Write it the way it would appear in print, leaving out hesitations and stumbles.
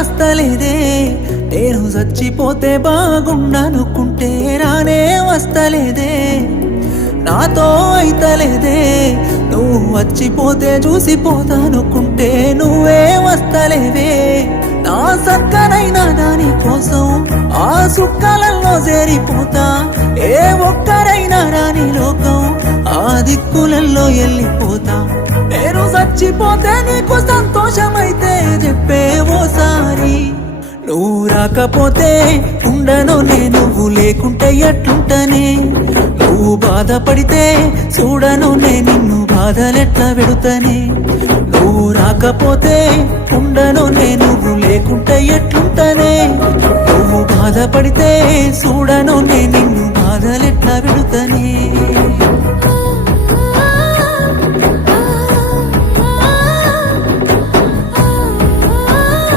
వస్తలేదే నేను చచ్చిపోతే బాగుండనుకుంటే రానే వస్తలేదే నాతో అయితలేదే నువ్వు వచ్చిపోతే చూసిపోతానుకుంటే నువ్వే వస్తలేవే నా సక్కనైనా దాని కోసం ఆ సుక్కలలో చేరిపోతా ఏ ఒక్కరైనా రాని లోకం ఆ దిక్కులలో వెళ్ళిపోతా నేను చచ్చిపోతే నీకు సంతోషమైతే చెప్పే ఓసారి నువ్వు రాకపోతే ఉండను నువ్వు లేకుంటే ఎట్లుంటనే నువ్వు బాధపడితే చూడను నిన్ను బాధలెట్లా పెడుతనే నువ్వు రాకపోతే ఉండను నువ్వు లేకుంటే ఎట్లుంటనే నువ్వు బాధపడితే చూడను నిన్ను